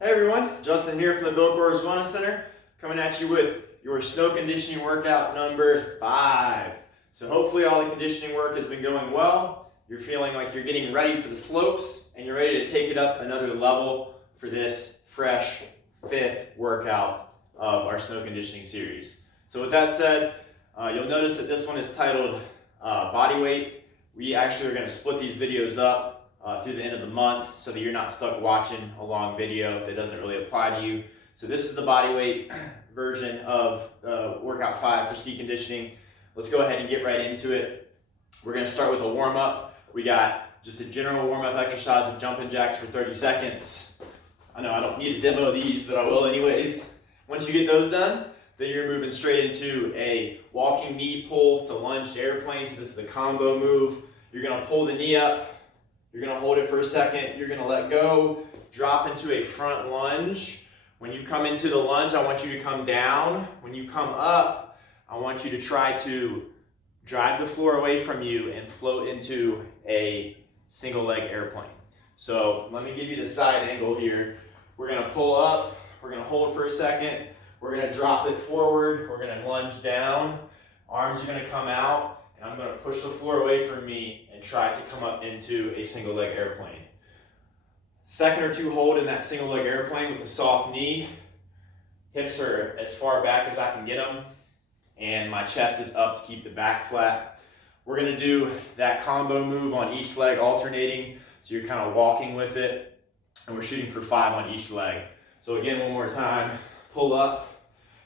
Hey everyone, Justin here from the Bill Corrs Wellness Center, coming at you with your snow conditioning workout number 5. So hopefully all the conditioning work has been going well. You're feeling like you're getting ready for the slopes and you're ready to take it up another level for this fresh 5th workout of our snow conditioning series. So with that said, you'll notice that this one is titled Body Weight. We actually are going to split these videos up through the end of the month so that you're not stuck watching a long video that doesn't really apply to you. So this is the body weight version of workout 5 for ski conditioning. Let's go ahead and get right into it. We're going to start with a warm-up. We got just a general warm-up exercise of jumping jacks for 30 seconds. I know I don't need to demo these, but I will anyways. Once you get those done, then you're moving straight into a walking knee pull to lunge to airplane. So this is the combo move. You're going to pull the knee up. You're going to hold it for a second. You're going to let go, drop into a front lunge. When you come into the lunge, I want you to come down. When you come up, I want you to try to drive the floor away from you and float into a single leg airplane. So let me give you the side angle here. We're going to pull up. We're going to hold for a second. We're going to drop it forward. We're going to lunge down. Arms are going to come out. And I'm going to push the floor away from me and try to come up into a single leg airplane. Second or two hold in that single leg airplane with a soft knee. Hips are as far back as I can get them. And my chest is up to keep the back flat. We're going to do that combo move on each leg alternating. So you're kind of walking with it. And we're shooting for 5 on each leg. So again, one more time. Pull up,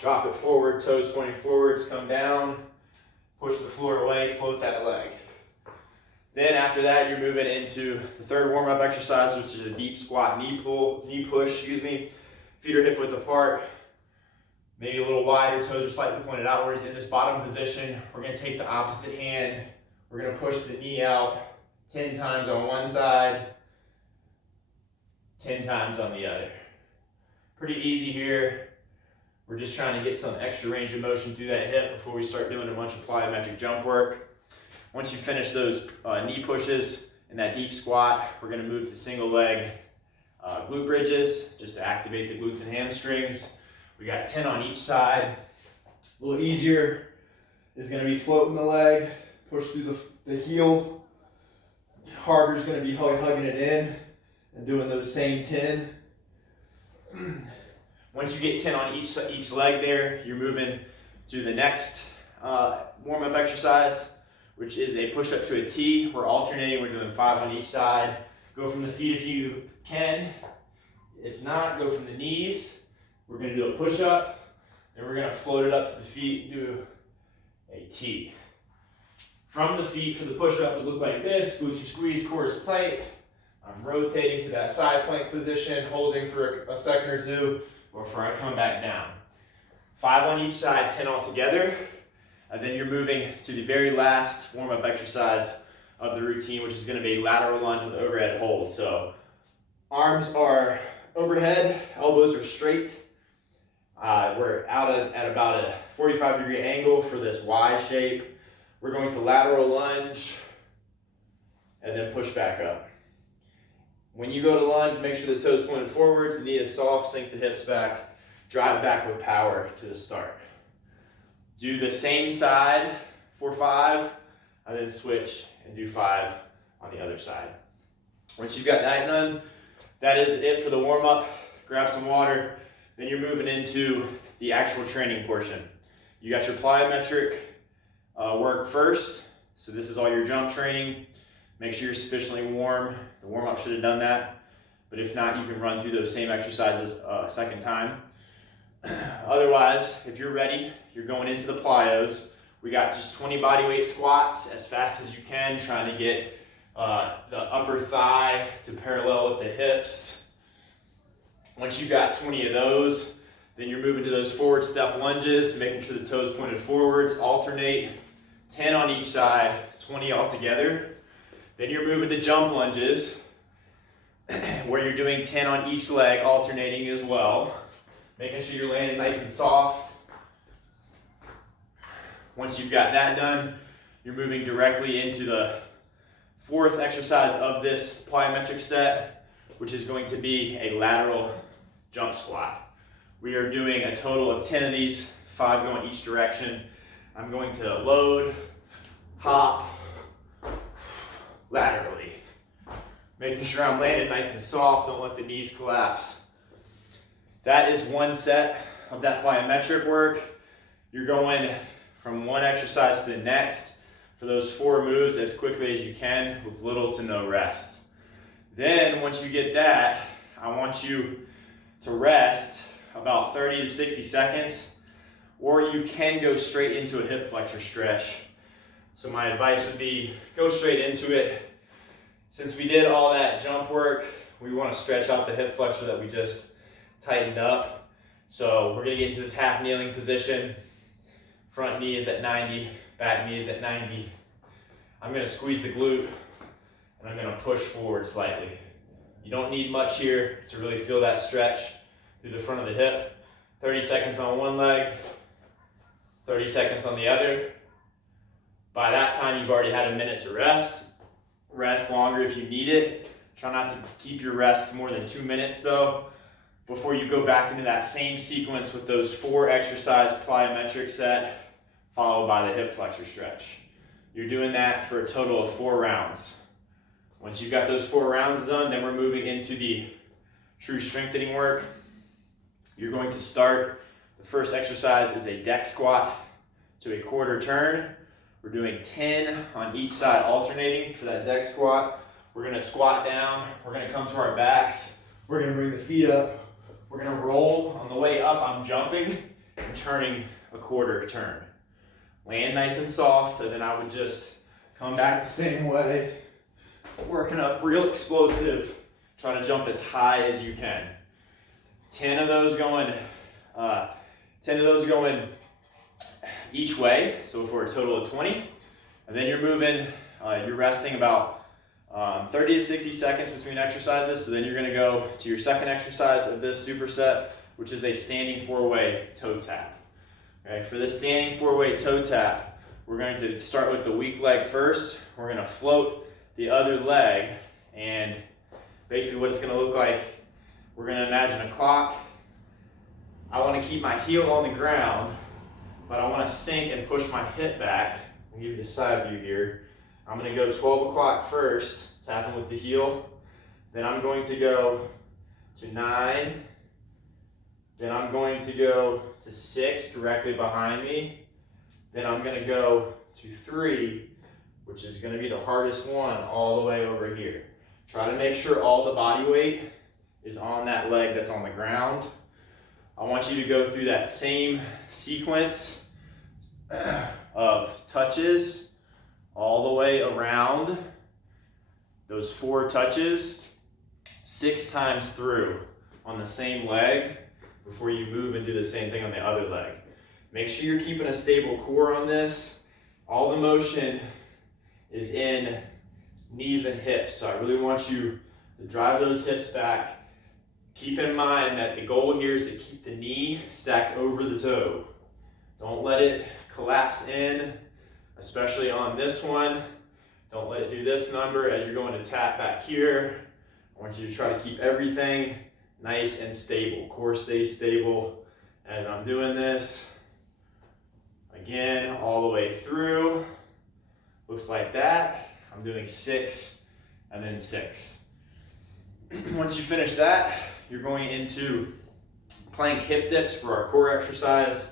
drop it forward, toes pointing forwards, come down. Push the floor away, float that leg. Then after that, you're moving into the third warm-up exercise, which is a deep squat knee push, Feet are hip width apart, maybe a little wider, toes are slightly pointed outwards. In this bottom position, we're gonna take the opposite hand. We're gonna push the knee out 10 times on one side, 10 times on the other. Pretty easy here. We're just trying to get some extra range of motion through that hip before we start doing a bunch of plyometric jump work. Once you finish those knee pushes and that deep squat, we're going to move to single leg glute bridges just to activate the glutes and hamstrings. We got 10 on each side. A little easier is going to be floating the leg, push through the heel. Harder is going to be hugging it in and doing those same 10. Once you get 10 on each leg there, you're moving to the next warm-up exercise, which is a push-up to a T. We're alternating, we're doing 5 on each side. Go from the feet if you can. If not, go from the knees. We're gonna do a push-up, then we're gonna float it up to the feet and do a T. From the feet for the push-up, it would look like this. Glutes are squeezed, core is tight. I'm rotating to that side plank position, holding for a second or two, before I come back down. 5 on each side, 10 all together. And then you're moving to the very last warm-up exercise of the routine, which is going to be lateral lunge with overhead hold. So arms are overhead, elbows are straight. We're out at about a 45-degree angle for this Y shape. We're going to lateral lunge and then push back up. When you go to lunge, make sure the toes pointed forwards, the knee is soft, sink the hips back, drive back with power to the start. Do the same side for 5, and then switch and do 5 on the other side. Once you've got that done, that is it for the warm-up. Grab some water, then you're moving into the actual training portion. You got your plyometric work first, so this is all your jump training. Make sure you're sufficiently warm. The warm-up should have done that. But if not, you can run through those same exercises a second time. Otherwise, if you're ready, you're going into the plyos. We got just 20 bodyweight squats as fast as you can, trying to get the upper thigh to parallel with the hips. Once you've got 20 of those, then you're moving to those forward step lunges, making sure the toes pointed forwards, alternate, 10 on each side, 20 all together. Then you're moving to jump lunges, where you're doing 10 on each leg, alternating as well. Making sure you're landing nice and soft. Once you've got that done, you're moving directly into the 4th exercise of this plyometric set, which is going to be a lateral jump squat. We are doing a total of 10 of these, 5 going each direction. I'm going to load, hop, laterally. Making sure I'm landing nice and soft, don't let the knees collapse. That is one set of that plyometric work. You're going from one exercise to the next for those 4 moves as quickly as you can with little to no rest. Then once you get that, I want you to rest about 30 to 60 seconds, or you can go straight into a hip flexor stretch. So my advice would be go straight into it. Since we did all that jump work, we want to stretch out the hip flexor that we just tightened up. So we're going to get into this half kneeling position. Front knee is at 90, back knee is at 90. I'm going to squeeze the glute and I'm going to push forward slightly. You don't need much here to really feel that stretch through the front of the hip. 30 seconds on one leg, 30 seconds on the other. By that time, you've already had a minute to rest. Rest longer if you need it. Try not to keep your rest more than 2 minutes though, before you go back into that same sequence with those 4 exercise plyometric set, followed by the hip flexor stretch. You're doing that for a total of 4 rounds. Once you've got those 4 rounds done, then we're moving into the true strengthening work. You're going to start, the first exercise is a deck squat to a quarter turn. We're doing 10 on each side alternating for that deck squat. We're gonna squat down, we're gonna come to our backs, we're gonna bring the feet up, we're gonna roll. On the way up, I'm jumping and turning a quarter turn. Land nice and soft, and then I would just come back the same way, working up real explosive. Try to jump as high as you can. 10 of those going each way, so for a total of 20. And then you're moving, you're resting about 30 to 60 seconds between exercises. So then you're gonna go to your second exercise of this superset, which is a standing 4-way toe tap. Okay, for this standing 4-way toe tap, we're going to start with the weak leg first. We're gonna float the other leg, and basically what it's gonna look like, we're gonna imagine a clock. I wanna keep my heel on the ground, but I want to sink and push my hip back. I'll give you the side view here. I'm going to go 12 o'clock first, tapping with the heel. Then I'm going to go to 9. Then I'm going to go to 6 directly behind me. Then I'm going to go to 3, which is going to be the hardest one, all the way over here. Try to make sure all the body weight is on that leg that's on the ground. I want you to go through that same sequence of touches all the way around those 4 touches 6 times through on the same leg before you move and do the same thing on the other leg. Make sure you're keeping a stable core on this. All the motion is in knees and hips, so I really want you to drive those hips back. Keep in mind that the goal here is to keep the knee stacked over the toe. Don't let it collapse in, especially on this one. Don't let it do this number as you're going to tap back here. I want you to try to keep everything nice and stable. Core stays stable as I'm doing this. Again, all the way through. Looks like that. I'm doing 6 and then 6. Once you finish that, you're going into plank hip dips for our core exercise.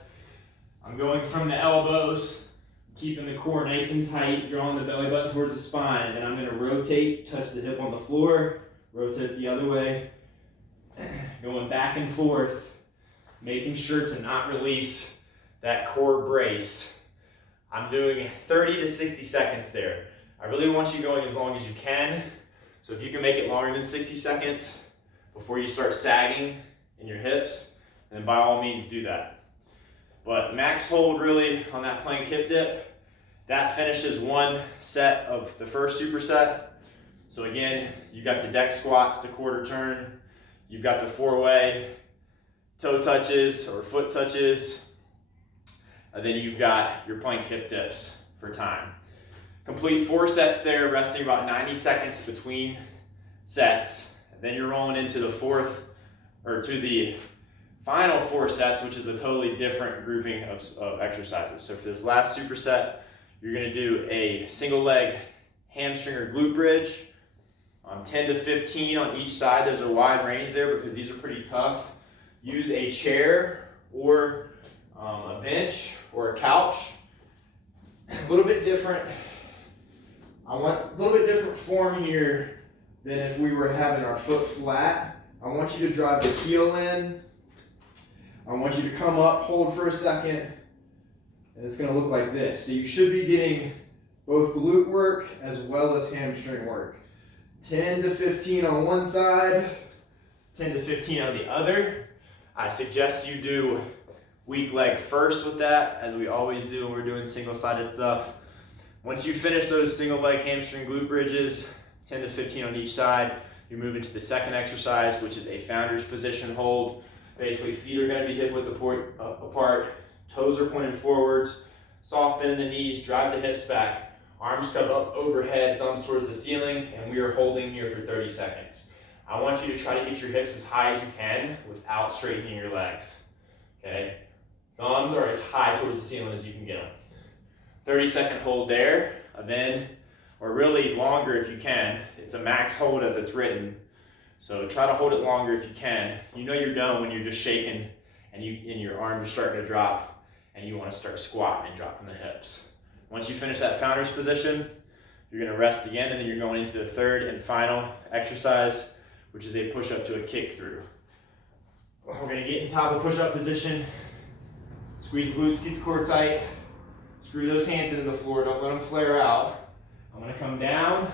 I'm going from the elbows, keeping the core nice and tight, drawing the belly button towards the spine, and then I'm going to rotate, touch the hip on the floor, rotate the other way, going back and forth, making sure to not release that core brace. I'm doing 30 to 60 seconds there. I really want you going as long as you can. So if you can make it longer than 60 seconds before you start sagging in your hips, then by all means do that. But max hold really on that plank hip dip. That finishes one set of the first superset. So again, you got the deck squats to quarter turn. You've got the 4-way toe touches or foot touches. And then you've got your plank hip dips for time. Complete 4 sets there, resting about 90 seconds between sets. And then you're rolling into the 4th or to the final 4 sets, which is a totally different grouping of exercises. So for this last superset, you're gonna do a single leg hamstring or glute bridge, 10 to 15 on each side. Those are wide range there because these are pretty tough. Use a chair or a bench or a couch. A little bit different. I want a little bit different form here than if we were having our foot flat. I want you to drive the heel in. I want you to come up, hold for a second, and it's gonna look like this. So you should be getting both glute work as well as hamstring work. 10 to 15 on one side, 10 to 15 on the other. I suggest you do weak leg first with that, as we always do when we're doing single-sided stuff. Once you finish those single leg hamstring glute bridges, 10 to 15 on each side, you move into the second exercise, which is a founder's position hold. Basically, feet are gonna be hip width apart, toes are pointed forwards, soft bend in the knees, drive the hips back, arms come up overhead, thumbs towards the ceiling, and we are holding here for 30 seconds. I want you to try to get your hips as high as you can without straightening your legs, okay? Thumbs are as high towards the ceiling as you can get them. 30-second hold there, then, or really longer if you can. It's a max hold as it's written. So try to hold it longer if you can. You know you're done when you're just shaking and your arms are starting to drop and you want to start squatting and dropping the hips. Once you finish that founder's position, you're going to rest again, and then you're going into the third and final exercise, which is a push-up to a kick through. We're going to get in top of push-up position. Squeeze the glutes, keep the core tight. Screw those hands into the floor, don't let them flare out. I'm going to come down.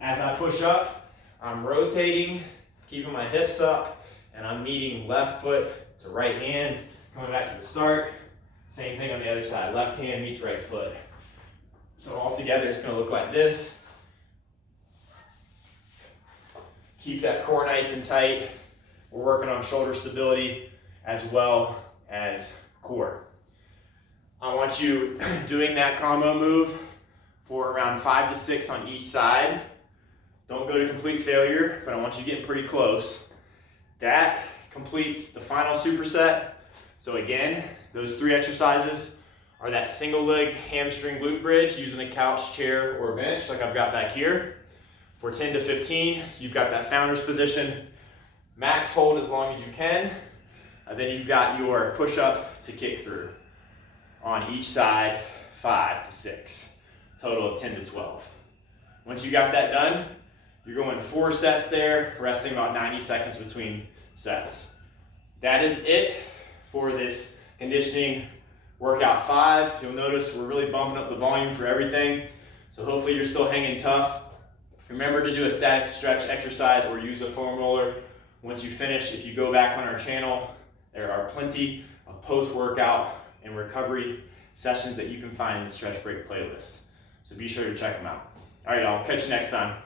As I push up, I'm rotating, keeping my hips up, and I'm meeting left foot to right hand. Coming back to the start, same thing on the other side. Left hand meets right foot. So all together, it's gonna look like this. Keep that core nice and tight. We're working on shoulder stability as well as core. I want you doing that combo move for around 5 to 6 on each side. Don't go to complete failure, but I want you getting pretty close. That completes the final superset. So again, those 3 exercises are that single leg hamstring glute bridge using a couch, chair, or bench like I've got back here. For 10 to 15, you've got that founder's position. Max hold as long as you can. And then you've got your push-up to kick through on each side, 5 to 6. Total of 10 to 12. Once you got that done, you're going 4 sets there, resting about 90 seconds between sets. That is it for this conditioning workout 5. You'll notice we're really bumping up the volume for everything. So hopefully you're still hanging tough. Remember to do a static stretch exercise or use a foam roller. Once you finish, if you go back on our channel, there are plenty of post-workout and recovery sessions that you can find in the Stretch Break playlist. So be sure to check them out. All right, I'll catch you next time.